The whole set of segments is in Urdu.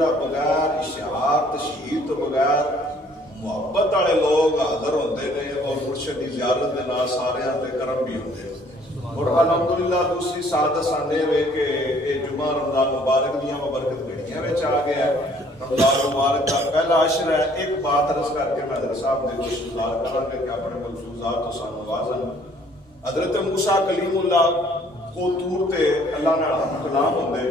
جڑا بغیر اشتہار تشہیر تو بغیر محبت والے لوگ حاضر ہوتے ہیں اور مرشد کی زیارت کے نال سارے تے کرم بھی ہوتے ہیں. اور الحمدللہ دوسری سعادت سانے ہوئے کہ یہ جمعہ رمضان مبارک دیاں مبارکت گھڑیاں وچ آ گیا ہے. رمضان مبارک کا پہلا عشر ہے. ایک بات عرض کر کے میں حضرت صاحب نے کچھ گزار کروں گے کہ اپنے ملفوظات تو سانو واضح. حضرت موسیٰ کلیم اللہ کو طور تے اللہ نال کلام ہوندے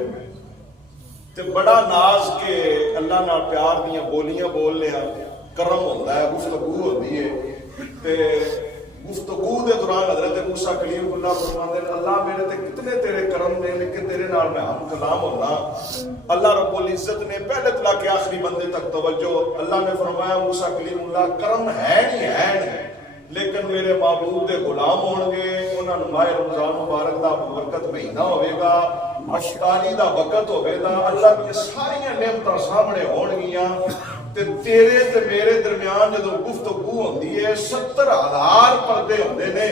تے بڑا ناز کے اللہ نال پیار دیاں بولیاں بول لیا کرم ہوتا ہے گفتگو ہوتی ہے تے گفتگو دے دوران حضرت موسیٰ کلیم اللہ فرماتے ہیں اللہ میرے تے کتنے تیرے کرم نے لیکن تیرے نال میں ہم کلام ہونا. اللہ رب العزت نے پہلے تلا کے آخری بندے تک توجہ. اللہ نے فرمایا موسیٰ کلیم اللہ کرم ہے نہیں لیکن میرے معبود دے غلام ہون گے. انہاں نوں ماہ رمضان مبارک دا برکت مہینہ ہوئے گا افطاری دا وقت ہوئے گا. اللہ کی ساری نعمتاں سامنے ہون گیاں تے تیرے تے میرے درمیان جدوں گفتگو ہوندی ہے 70,000 پردے ہوندے نے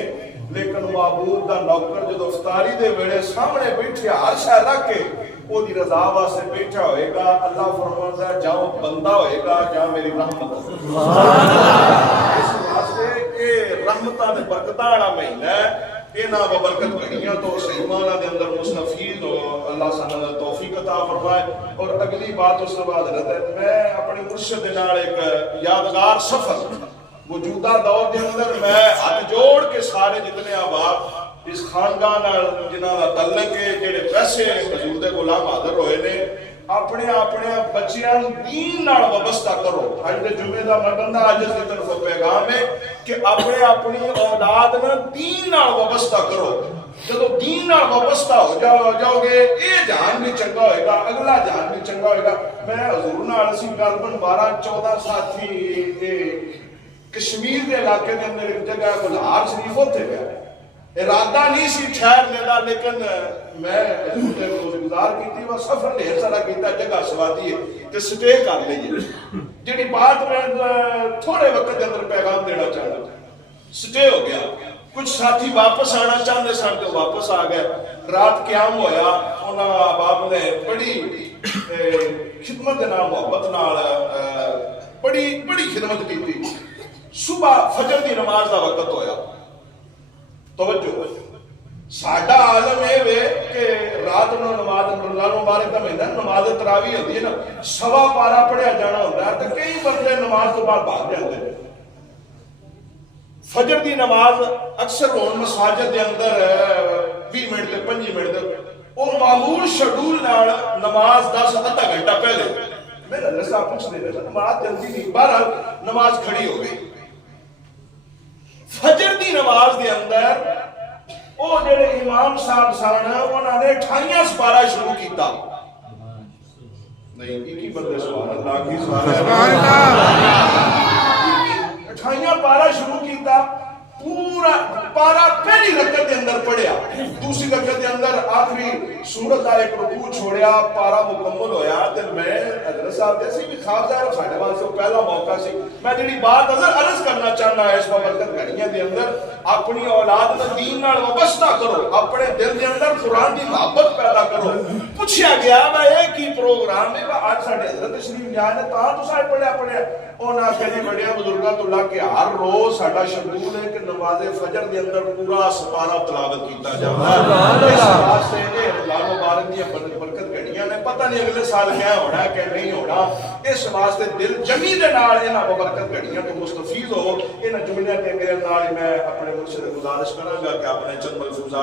لیکن معبود دا نوکر جدوں افطاری دے ویلے سامنے بیٹھے ہر شے رکھ کے او دی رضا واسطے بیٹھا ہوئے گا. اللہ فرماتا ہے جاؤ بندہ ہوئے گا جاؤ میری رحمت. سبحان اللہ. اس واسطے کہ رحمتاں تے برکتاں والا مہینہ ہے. اینا ببرکت گھڑیاں تو ایمانہ دے اندر مستفید ہو اللہ سانہ توفیق عطا فرمائے. اور اگلی بات اس کے بعد رہتا ہے میں اپنے مرشد نال ایک یادگار سفر موجودہ دور دے اندر میں ہاتھ جوڑ کے سارے جتنے احباب اس خاندان جنہاں دا تعلق ہے جڑے پیسے حضور دے غلام حاضر ہوئے نے اپنے بچیاں دین نال وابستہ کرو. اج دے جمعے دا بندہ اج دی طرف پیغام ہے کہ اپنی اولاد نوں دین نال وابستہ کرو. جدو دین نال وابستہ ہو جاؤ گے یہ جہان بھی چنگا ہوئے گا اگلا جہان بھی چنگا ہوئے گا. میں حضور نال اسی غالباً 12-14 ساتھی کشمیر کے علاقے کے اندر ایک جگہ گلہار شریف ہوتے گیا. ارادہ نہیں سی ٹھہر لینا لیکن میں گزار کی تھی وہ سفر ڈھیر سارا کیتا جگہ سوادی ہے تے سٹے کر لیجیے. جڑی بات میں تھوڑے وقت کے اندر پیغام دینا چاہتا سٹے ہو گیا. کچھ ساتھی واپس آنا چاہتے سن تو واپس آ گئے. رات قیام ہویا انہاں احباب نے بڑی خدمت نال محبت نال بڑی خدمت کی تھی. صبح فجر دی نماز دا وقت ہویا. توجہ ساڈا عالم یہ وے کہ رات نو نماز رمضان مبارک کا مہینہ نماز تراویح ہوندی ہے نا سوا پارا پڑھیا جانا ہوتا ہے تو کئی بندے نماز تو بعد بھاگ جاتے ہیں. فجر دی نماز اکثر ہون مساجد دے اندر 20 منٹ تے 5 منٹ او معمول شیڈول نال نماز 10 آدھا گھنٹہ پہلے میرا حضرت صاحب پوچھتے ہیں نماز جلدی نہیں. بہرحال نماز کھڑی ہو گئی. فجر دی نماز دے اندر او جڑے امام صاحب سان انہاں نے 28 سپارہ شروع کیتا. نہیں کی بندے سبحان اللہ کی سبحان اللہ 28 پارہ شروع کیتا. پورا پارہ پہلی رکعت کے اندر پڑھیا. دوسری رکعت کے اندر آخری سورت کا ایک رکوع چھوڑیا پارہ مکمل ہویا. تے میں حضرت صاحب جیسے بھی خواب ظاہر ساڈے واسطے پہلا موقع سی. میں جڑی بات عرض کرنا چاہنا ہے اس بابرکت گھڑیاں دے اندر اپنی اولاد نوں دین نال وابستہ کرو. اپنے دل دے اندر قرآن دی محبت پیدا کرو. پوچھا گیا میں یہ کی پروگرام ہے آج ساڈے حضرت تشریف لیا نے تاں تساں پڑھیا انہاں کہنے بڑیاں بزرگاں تو لا کے ہر روز ساڈا شیڈول ہے کہ نماز فجر دے اندر پورا سپارہ تلاوت کیتا جاتا ہے. اس واسطے یہ رمضان مبارک دی برکت گھڑیاں نے پتہ نہیں اگلے سال کیا ہونا ہے کہ نہیں ہونا. اس واسطے دل جمی دے نال انہاں برکت گھڑیاں تو مستفید ہو. انہاں جملیاں کے نال میں اپنے مرشد گزارش کراں گا کہ اپنے چند ملفوظات